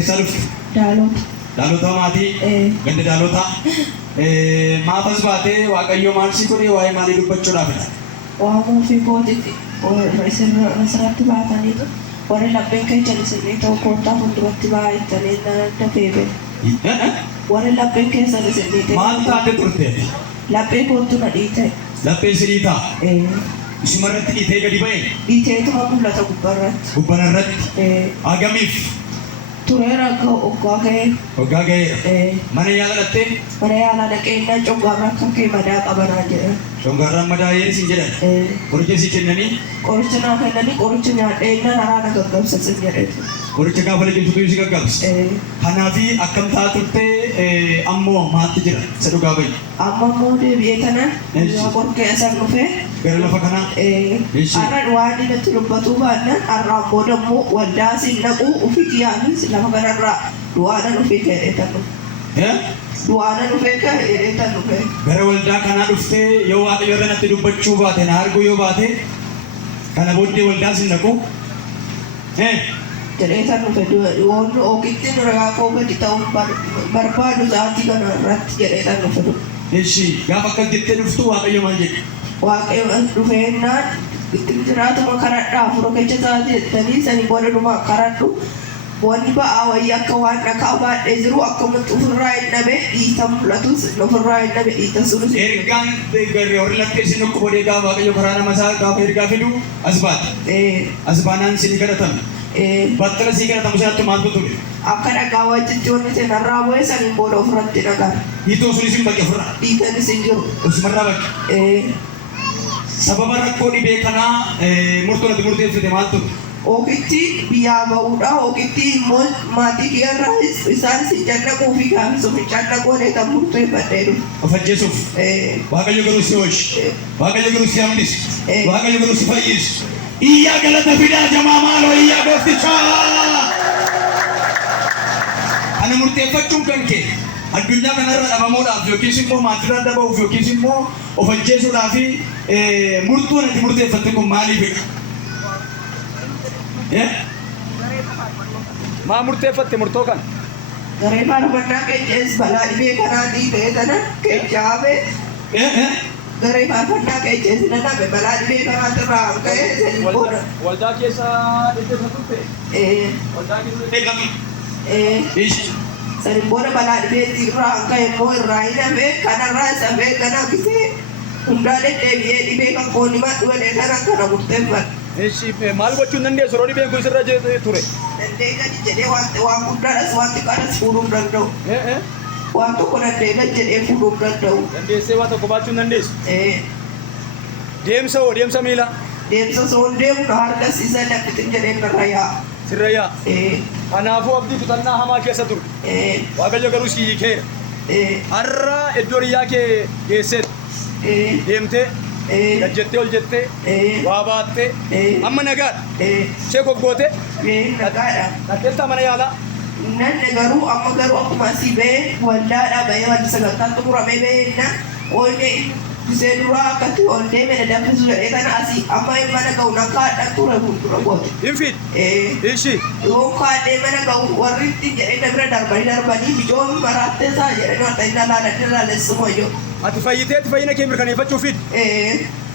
Eessaluf Daalota. Daalota maatii ganda daalota maafas baatee waaqayyo maal si godhee waa'ee maalii dubbachuudhaafidha? Waamuu fi kootitti asirratti baataniitu warri lapheen kee jallisanii ta'u koottaa fuulduratti baay'atanii dafee ba'e. Warri lapheen keessa jallisanii ta'e. Maal taate turte? Laphee kootu na dhiite. Lapheen si dhiitaa? Isumarratti dhiitee gadi ba'e? Dhiiteetuma mul'ata gubbarratti. Gubbanarratti? Agamiif? Tureera akka oggaa ga'e. Oggaa ga'e? Mana yaala dhattee? Mana yaala dhaqeennaan coggaarra akka kee madaa qabanaa jedhan. Coggaarraan madaa yeesin jedhan? Qoricha si kennanii? Qoricha naa kennanii qoricha nyaadheennaan haraana gaggabsasin jedheetu. Qoricha gaafa leenjiftuu si gaggabsa? Kanaafi akkam taa turtee ammoo maatti jira isa dhugaa ba'i? Amma immoo deebi'ee tanaan yoo qorqee asan dhufee gara lafa kanaa? Har'a waan inni dubbatuu baannaan har'aan booda immoo waldaa siin naquu ofii yaanis lafa kanarraa du'aana dhufee ka'ee tan dhufe. Du'aana dhufee ka'ee tan dhufe. Gara waldaa kanaa dhuftee yoo waaqayyo irra natti dubbachuu baate na arguu yoo baate kana booddee waldaa siin naquu? Jedhee tan dhufe waan oogittiin ragaa koo gadi ta'uun barbaadu sa'aatii kana irratti jedhee tan dhufe. Eshi gaafa akka jettee dhuftu waaqayyo maal jedhe? Waaqayyo dhufeennaan ittiin jiraatuma karadhaa fura kecha isaati jettanii sanii booda dhuma karadhu wanni ba'aa wayii akka waan dhakaa baadhee jiru akkamatti ofirraa hin dhabe dhiita mul'atus ofirraa hin dhabe dhiita sunis. Ergaan garee warri lakkee isin dhukku bodee gaafa waaqayyo karaa nama isaa gaafa ergaa fidu as baate. As baanaan isin kadhatame. Battala sii kadhatamu sanatti maaltu ture? Akka dhagaa wajjitti wanni isin irraa bu'ee saniin booda ofirratti dhagaa. Dhiitoo sunis hin baqqe ofirraa? Dhiitanis hin jiru. Osumarraa baqqe? Sababa rakkoo dhibee kanaa murtoo natti murteessite maal ture? Ogitti biyyaa ba'uudha. Ogitti immoo maatii kiyarraa isaan si cannaquu fi gaafisuuf hin cannaqoonee kan murteeffadhee dhufu. Of ajjeesuuf? Waaqayyo garuu si oolchu. Waaqayyo garuu si hambisu. Waaqayyo garuu si fayyisu. Iyyaa galata fidaa jamaa maaloo iyyaa gooftichaa! Kana murteeffachuun kan kee addunyaa kanarra dhabamuudhaaf yookiis immoo maatirraa adda ba'uuf yookiis immoo of ajjeesuudhaaf murtuun ati murteeffatte kun maaliifidha? Maa murteeffatte murtoo kana? Garee faarfannaa keenyas balaa dhibee kanaatii ta'e sana kechaafee garee faarfannaa keenyas nanabe balaa dhibee kanaatirraa ka'ee sanii booda. Waldaa keessa dhibee turte? Waldaa keessa dhibee sanii booda balaa dhibee irraa ka'e immoo irraa hin hafe kanarraa safee kana bisee hundaa deddeebi'ee dhibee kan kooni madhuudhee kana murteeffadha. Maal gochuun dandeessu yeroo dhibeen kun sirra ture? Dandeenya jedhee waan guddaadhas wanti kanas fuudhuu danda'u. Waan tokko dandeenya jedhee fuudhuu danda'u. Dandeessee waan tokko baachuu hin dandeessu? Deemsa hoo deemsa miila? Deemsa soon deemu harkas isa lafitin jedhee narra yaa'a. Sirra yaa'a? Kanaafuu abdii kutannaa hamaa keessa ture. Waaqayyo garuu si hiikeera. Har'a iddoo riyyaa kee geesseetti deemtee gajjettee ol jettee waa baattee amma nagaadha. Ishee goggoote? Nagaadha. Dhaqeettaa mana yaalaa? Nanne garuu amma garuu akkuma asii ba'ee waldaadhaa ba'ee wanti sagantaan xumuramee ba'eenna oollee bisee duraa akkatti ol deemee danfisu jedhee kana asii amma mana ga'u nan kaadhaan ture fuuldura goote. Infiid? Ishi? Yoo kaadhee mana ga'u warri ittiin jedhee na bira darbanii bijoon maraattee isaa jedhanii wanta inni alaaladde laalessumoo iyyuu. Ati fayyitee fayyina kee mirkaneeffachuufid?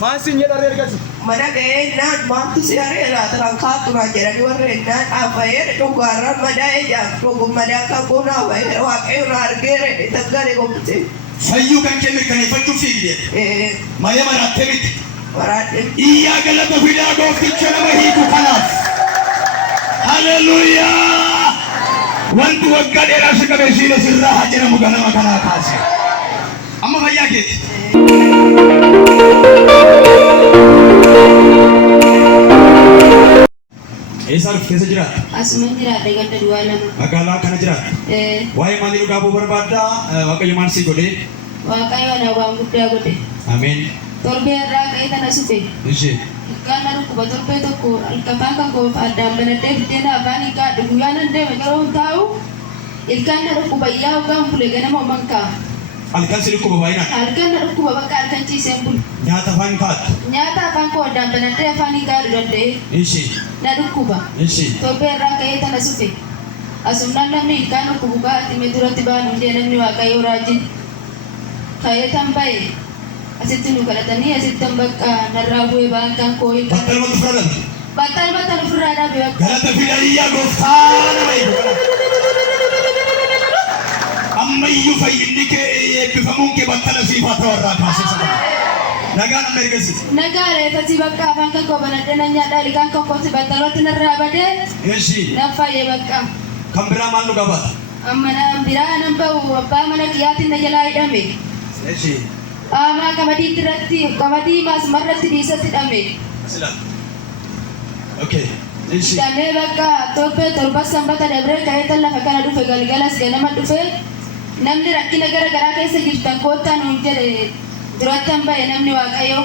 Maal siin jedha ergasi? Mana ga'ee naan maamtu si haree laataran kaaturaa jedhanii warreen naan afayee dhugaarraan madaa'ee jaartu madaan kan goona afayee waaqayyo na argeere itaggalee gombisee. Fayyuu kan kee mirkaneeffachuuf fiigde? Malee maraattee miti? Maraadhe. Iyyaa galata fidaa goofticha nama hiiku kanaaf. Haleluuyaa! Wanti waggaa dheeraa si qabee siile sirraa haa jedhamu ganama kanaa kaase. Amma fayyaa keeti. Eessa keessa jiraata? Asuma jiraadha ganda duwwaa lama. Magaalaa kana jiraata? Waa'ee maalii dhugaa boo barbaadda? Waaqayyo maal si godhe? Waaqayyo na waan guddaa godhe. Ameen. Torbee irraa ka'ee tana sufe. Ishee. Ilkaan dhukkuba torbee tokko alkafaan kan goof addaan banaddee biddeena afaan hiikaa dhuguyyaan hin deeme garuu taa'u ilkaan dhukkuba iyyaa hoggaan bule ganama mankaa. Halkan si dhukkuba baay'inaan? Halkan dhukkuba bakka halkan ciiseen bulu. Nyaata afaan kaatu? Nyaata afaan koo addaan banaddee afaan hiikaa danda'e. Ishee. Na dhukkuba. Ishee. Torbee irraa ka'ee tana sufe. Asumnan namni ilkaan dhukkubukaa dhimma duratti baanu hundee namni waaqayyo raajin ka'ee tambaye asitti nu kadhatanii asittan bakka narraa bu'ee ba'an kan koo ilkaan Battalumatti fudhatan. battalumatti ofirraa dhaabe bakka Galata fidayyaa gooftaa nama eebbifamu. Ammayyuu fayyinni kee eebbifamuun kee battala siif haa ta'u irraa kaasee sana. Nagaan amma ergasiiti. nagaa reeffatii bakka afaan kan koo banadhee nan nyaadhaa ilkaan kan kooti battalumatti narraa badee Eeshi. nan fayyee bakka Kan biraa maal nu qabaata? amma nan biraa nan ba'u abbaa mana kiyyaatiin na jalaa hidhame Eeshi. qaamaa qamadii irratti qamadii maasmarratti dhiisatti hidhame Asilaan. Okay. Eeshi. hidhamee bakka torba sanbata dabree ka'eetan lafa kana dhufe galgalas ganama dhufe namni rakkina gara garaa keessa jirtan koottaa nuun jedhe durattan ba'e namni waaqayyo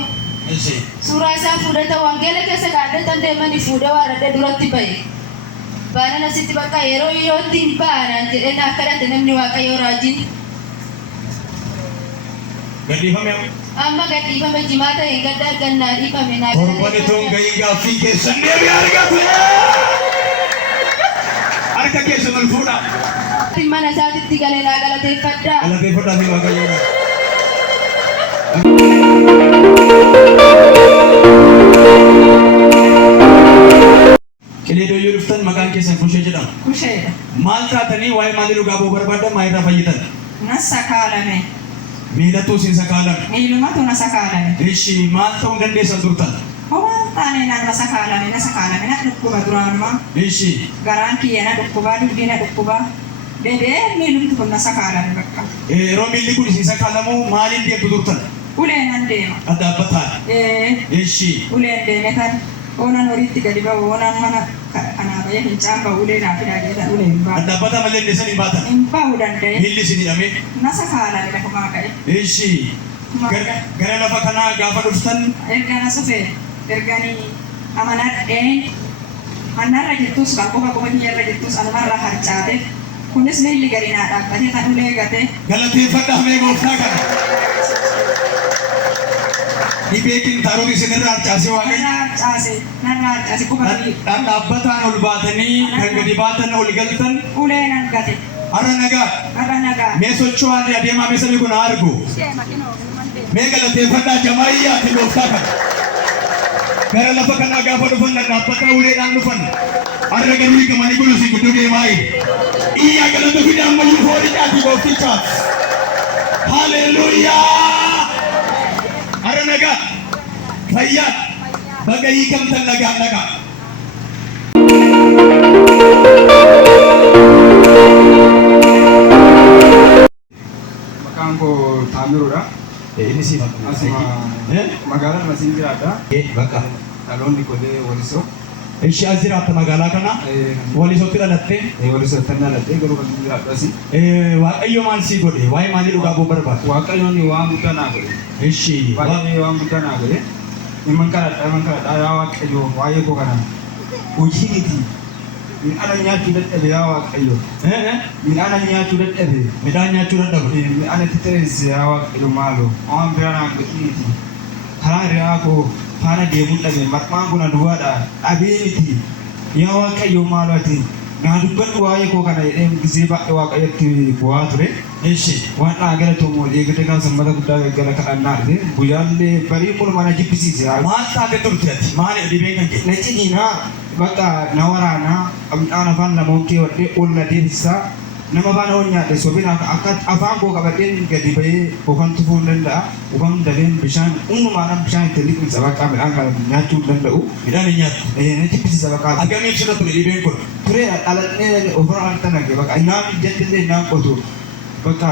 Eeshi. suuraa isaa fuudhata wangeela keessa kaadhatan deemanii fuudhee waarradhee duratti ba'e baanan asitti bakka yeroo yootti hin baanaan jedhee naaf kadhate namni waaqayyo raajiin Gadhiifame. amma gadhiifame jimaa ta'e gadda argannaa dhiifame naa Torban itoon gahii gaaffii keessan deebi'ee argate. Harka keessan ol fuudhaa. mana isaatitti galee naa galateeffadhaa. Galateeffadhaa fi waaqayyoodha. Qilee dooyyoo dhuftan maqaan keessan kushee jedhama. Kusheedha. Maal taatanii waa'ee maalii dhugaa ba'uu barbaadan maa irraa fayyitan? Na sakaalame. Miilatu siin sakaalame. Miilumatu na sakaalame. Ishi maal ta'uu dandeessan turtan? Hawaan taane na sakaalame na dhukkuba duraanuma. Ishi Garaan kiyya na dhukkuba, dugdi na dhukkuba. Dedee miilumti kun na sakaalame bakka. yeroo miilli kun siin sakaalamu maaliin deemtu turtan? Uleen an deema. Addaabbataan. Ishi Uleen deeme tan. Oonan horiitti gadi ba'u, oonan mana kanaa bahee fincaan ba'u ulee naa fidaa jedhan uleen ba'a. addaabbataa malee illee hin baatan. Hin ba'uu danda'e. Miilli siin hidhame. Na sakaalame lafumaa ka'e. Ishi gara lafa kanaa gaafa dhuftan Erga na sufee, erganii amanadheen annarra jirtus kan quba kiyyarra jirtus anumarra harcaate kunis miilli gadi naa dhaabbatee tan ulee gate galateeffadhaa mee gooftaa kana. Dhibee kintaarota isinirraa harcaasee waaqayyo. narra harcaase quba kiyya Dhaabbataan ol baatanii kan gadi baatan ol galtan ulee nan gate har'a nagaa. har'a nagaa. Mee socho'aan adeemaa mee sabni kun haa argu. Mee galateeffadhaa jamaayyaati gooftaa kana. Gara lafa kanaa gaafa dhufan dhaabbataa uleedhaan dhufan. Har'a galii gamanii kun isin gidduu deemaa jiru. Iyyaa galata fidaa ammayyuu fooliidhaati gooftichaaf. Haleluuyaa! Har'a nagaa. Fayyaa. Baga hiikamtan nagaan nagaa. Maqaan koo Taamiruudha. Ini sih Asuma magaalaan Masiin jiraadha. bakka. Dhaloonni kolee Walisoo. Ishee as jiraata magaalaa kana Walisootti dhalatte Walisoo tan dhaladhee garuu kan jiraadhu asi. Waaqayyo maal sii godhe waa'ee maalii dhugaa ba'uu barbaada? Waaqayyoon waan guddaa naa godhe. Ishee Baay'ee waan guddaa naa godhe. Iman kadhadhaa yaa Waaqayyo waa'ee koo kana. Hojii miti. Midhaan nyaachuu dadhabe yaa Waaqayyo. Midhaan nyaachuu dadhabe. midhaan nyaachuu dadhabu. Midhaan itti ta'es yaa Waaqayyo maaloo. Waan biraa naa godhi miti. Karaa hiriyaa koo faana deemuun dhabe marmaan kun duwwaadha dhabee miti yaa Waaqayyo maaloo ati naa dubbadhu waa'ee koo kana jedhee gisee baay'ee Waaqayyotti bu'aa ture Ishee waan naa galatoomuu eegate kan sanbata guddaa gaggala kadhannaa dhufe guyyaallee barii kun mana jibbisiise maal taate turte ati? Maali dhibeen kan kee? na ciniinaa bakka na waraanaa midhaan afaan lamoon kee wadhee ol na deebisaa nama baana ol nyaadhe sobina akka afaan koo qabadheen gadi bahee ofan tufuu hin danda'a ofan daleen bishaan uumamaan bishaan itti liqimsa bakka midhaan kana nyaachuu hin danda'u Midhaan hin nyaattu. na jibbisiisa bakka Akkamiin sirra ture dhibeen kun? ture dhaladhee ofirraa wanta nage bakka naan jadillee naan qotu bakka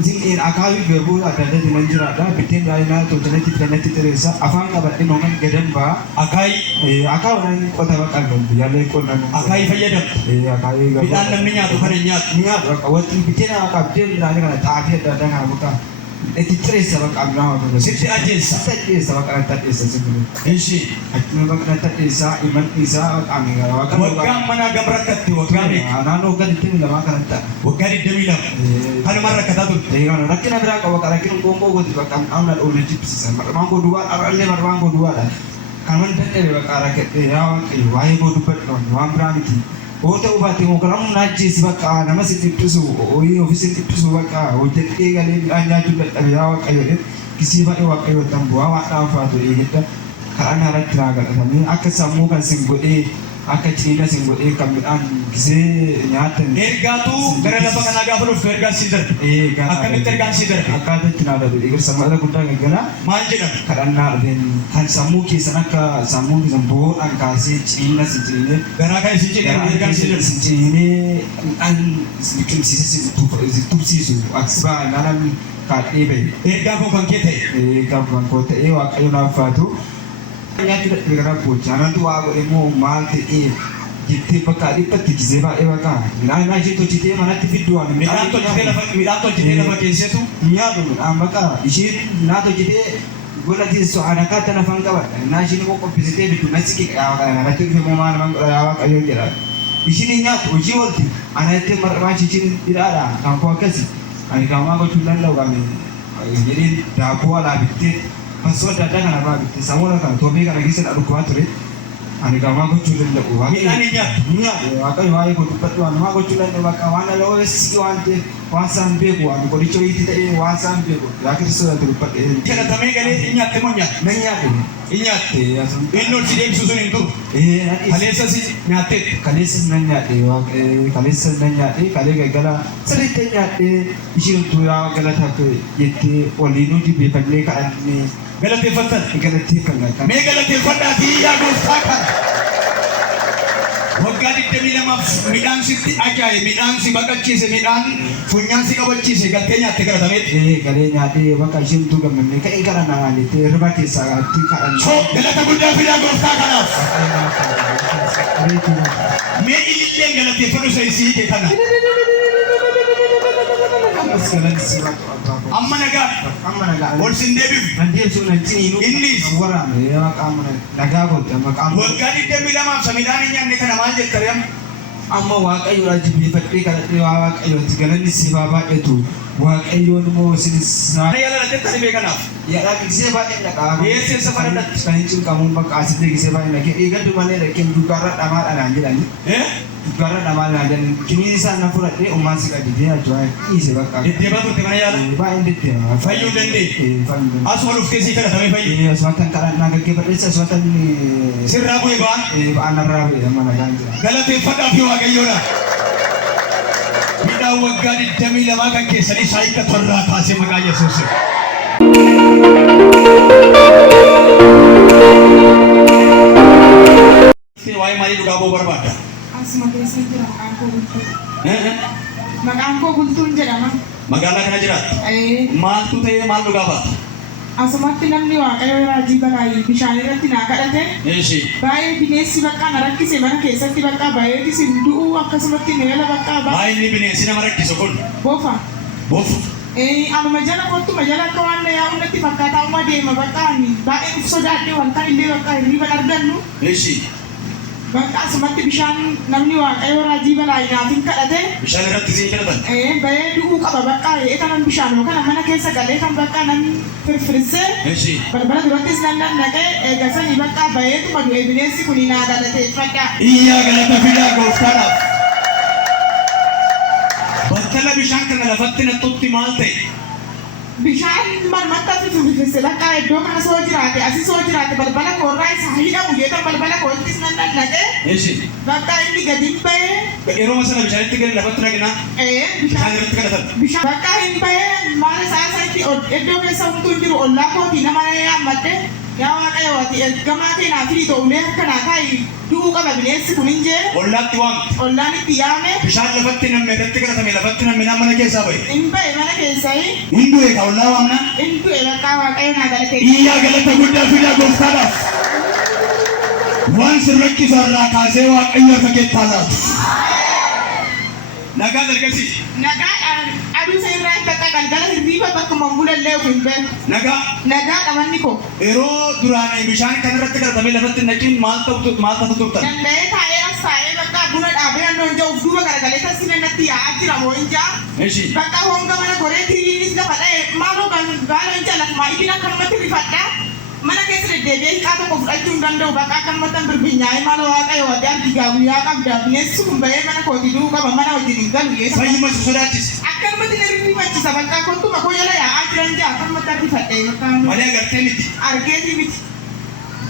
isin akaayii garbuu adda addaatti nan jiraadha bitteen baay'inaa tolchanetti fidannatti xireessa afaan qabadhee nooman gadan ba'a Akaayii akaawwan qota bakka biyyaallee qonnaan akaayii fayyadamtu. akaayii Midhaan namni nyaatu kan hin nyaatu. nyaatu bakka wanti bitteen qabdee midhaan kana xaafii adda addaa kana bakka itti xireessa bakka abnaa bakka Sitti ajjeessa. Tadheessa bakka tadheessa sibiila. Ishee Akkuma bakka tadheessa iman isaa qaamii bakka waggaan mana gam rakkatti waggaan naannoo gaditti lamaa kanatti ta'a. waggaa 22 kanumaan rakkataa turte. Rakkina biraa qaba bakka rakkina gonggoo gooti bakka amna dhoole jibbisiisan marmaan koo duwwaa dharraallee marmaan koo duwwaadha. Kan wanta ta'e bakka rakkate yaa waaqayyo waa'ee koo dubbadhu waan biraa miti. Ota ubate mo kalam najis baka nama sitipsu oi office sitipsu baka hojjete gale anya juga ya kayo kisiba e wakayo tambo awa ta fa to e hetta kana ratra ga tani akka samu kan singode akka china singode kamidan gise nyatan Ergatu gara lafa kana gaafa dhufu ergaa si darbe. Akkamitti ergaan si darbe? akkata tinada de igar samala gudda gala Maal jedhama? kadhanna ben kan samu kesan akka samu kesan bo an kase china sijine Garaa kan isin jedhama ergaan si darbe. sijine an bikin sisi tupsisu aksba nanan kadebe Ergaan kun kan kee ta'e. gabbaan koo ta'ee waaqayyo naaf faatu nyaatti dadhabee gara gocha nantu waa godhe moo maal ta'ee jettee bakka dhibbatti gisee baay'ee bakka midhaan ishee tolchitee manatti fiddu waan Midhaan tolchitee lafa keessetu. nyaatu midhaan bakka ishee midhaan tolchitee gola teessoo anakaa tana fan qabadha naa isheen immoo qophisitee biddu nasi qiqaa kanatti dhufe moo maal man godha yaa waaqayyo jedha isheen nyaatu hojii oolti ana jettee mar'amaa ishiin hidhaadha kan koo akkasi ani kaamaa gochuu danda'u qabe jedheen daabboo alaa bittee fassoo adda addaa kana irraa bittee samoora kana toomee kana keessa dhukkubaa ture ani kaamaa gochuu danda'u Midhaan hin nyaatu. waaqayyo waa'ee koo dubbadhu waan namaa gochuu danda'u bakka waan dhaloo eessisii waan ta'eef waan isaan beeku waan qoricha wayiitii ta'ee waan isaan beeku yaa kiristoos ati dubbadhe Kadhatamee galee hin nyaatte moo nyaatte? nan nyaate Hin nyaatte. Inni ol si deebisu sun hin turu. Kaleessa si nyaatteetti. kaleessas nan nyaadhe kaleessas nan nyaadhe kalee galgala sirriitti nyaadhe isheen tuuraa galataaf jettee waliinuu dibbeeffannee kadhannee Galateeffattan. galateeffannaa Mee galateeffadhaatii yaa gooftaa kana. Waggaa 22 midhaan sitti ajaa'ibe midhaan si baqachiise midhaan funyaan si qabachiise galtee nyaatte kadhatameetti. galee nyaadhee bakka isheen utuu gammannee ka'ee kadhannaa jettee hirba keessaa atti Soo galata guddaa fidaa gooftaa kanaaf. kadhannaa. Mee ilillee galateeffadhu isa isii kee kana. Ammas galansi bakka abbaa koo. Amma nagaa. Amma nagaa. Ol sin deebifu. Nan deebisuu nan ciniinuu. Innis. Waraana maqaan nagaa godha maqaan. Waggaa 22 midhaan hin nyaanne kana maal jettare amma? Amma waaqayyoodhaan jilbeeffadhee kadhadhee waa waaqayyooti galanni siif haa baay'atu waaqayyoon immoo isinis Ana yaala lateetta dhibee kanaaf. yaadhaa gisee baay'ee dhaqaa. Eessa isa faradhatti? Kan hin cinqamuun bakka asitti gisee baay'ee dhaqee eegaddu malee dhaqee duggaarra dhamaadha naan jedhani. Duggaarra dhamaa naan jedhani kiniin isaan na fudhadhee ummaan si gadhidee ajjaa dhiise bakka. Deddeebaa turte mana yaala. Baay'een deddeema. Fayyuu dandeenye. Fayyuu Asuma dhuftee sii kadhatamee fayyi. asumatan kadhannaa gaggeeffadheessa asumatan Sirraa bu'ee ba'an. ba'anarraa ba'e mana gaan jira. Galateeffadhaa fi waaqayyoodha. Midhaan waggaa 22 kan keessanii saayika torraa kaasee maqaa Yesuus. Waa'ee maalii dhugaa ba'uu barbaadda? Asuma keessa jira maqaan koo bultuu. Maqaan koo bultuun jedhama. Magaalaa kana jiraatti. Maaltu ta'ee maal dhugaa baata? Asumatti namni waaqayyo raajii balaayii bishaan irratti naa kadhate. Eeshi. Baay'ee bineensi bakka na rakkise mana keessatti bakka baay'ee isin du'uu akkasumatti neela bakka Maa inni bineensi nama rakkisu kun? bofa. Bofu. Anuma jala kottuma jala akka waan na yaa'u natti fakkaata amma deema bakka ani baay'ee uf sodaadhee wanta illee bakka hirriba argannu. Eeshi. Bakka asumatti bishaan namni waaqayyo raajii balaayii naaf hin kadhate. Bishaan irratti siin kadhatan. Bahee du'uu qaba bakka eetanan bishaan kana mana keessa galee kan bakka namni firfirsee. Eeshi. Balbala durattis nan naqee eegasanii bakka baheetuma du'e bineensi kun naa galateeffadha. Iyyaa galata fidaa gooftaadhaaf. Battala bishaan kana lafatti nattutti maal ta'e? Bishaan marmatta firfirse bakka iddoo kana soo jiraate asi soo jiraate balbala koorraa isaa hidhamu jeetan balbala koottis nan naqee. Eeshi. Bakka inni gadi bahee. Yeroo sana bishaanitti gadi lafatti naginaa. Bishaan irratti kadhatan. Bishaan bakka inni bahee maal isaa isaatti iddoo keessa humtuu hin jiru ollaa kootii nama yaammadhe. Yaa waaqayyo ati ergamaa keenaa fi ta'ulee akkanaa kaayi du'uu qaba bineensi kun hin jee. Ollaatti waamte. Ollaan itti yaame. Bishaan lafatti namni irratti kadhatame lafatti namni mana keessaa bahe. Hin bahe mana keessaa. Hin du'e ka ollaa waamna. Hin du'e bakka waaqayyo naa galatee. Iyyaa galata guddaa fidaa gooftaadhaaf. Waan sin rakkisu irraa kaasee waaqayyo harka keettaa laatu. Nagaa dargasi. Nagaadhaan aduusa irraa bakka galgala hirriiba bakka mambulallee of hin beeku. Nagaa. Nagaadha manni koo. Yeroo duraan bishaan kan irratti kadhatamee lafatti naqiin maal ta'u turtan? Danda'ee taa'ee as taa'ee bakka buna dhaabee annoo hin jiru duuba garagalee taasisee natti yaa'aa jira moo hin jaa. Eeshi. Bakka honga mana goree tiriinis lafa dha'e maaloo baala hin jaalatu maa ibina akkanumatti rifadhaa. mana keessa deddeebi'ee hiikaa tokko fudhachuu hin danda'u bakka akkanumatti birbinyaa'ee mala waaqayyo wadde ardigaa guyyaa qabda bineensi kun bahee mana kootii du'uu qaba mana wajjin hin galu yeessa Fayyuma si sodaachise. akkanumatti na rirrifachiisa bakka kontuma koyyala yaa'aa jiran jaa akkanumatti argifadhee bakka Malee agartee miti. argeetii miti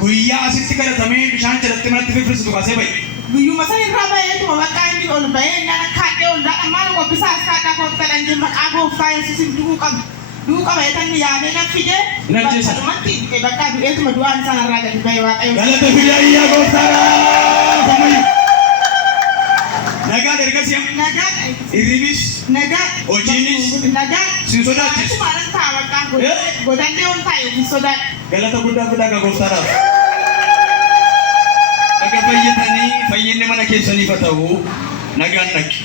Guyyaa asitti kadhatamee bishaan jalatti manatti firfirsitu kaasee bahe. guyyuma san irraa baheetuma bakka inni ol bahee nana kaadhee ol dhaadha maal qophisaa as kaadhaa kootadhan jee maqaa gooftaa yesuusin du'uu qaba du'uu qaba eetanni yaadee na fidee bakka bakka du'eetuma du'aan sanarraa gadi bahee waaqayyo Galata firiyaa gooftaadhaa. Famayyu. Nagaan ergasii nagaa hirribis nagaa hojiinis nagaa si sodaachise. akkuma alan ta'a bakka godannee ol taa'e ofin sodaadha Galata guddaa guddaa kan gooftaadhaaf. Akka fayyatanii fayyinni mana keessaniif haa ta'u nagaan dhaqi.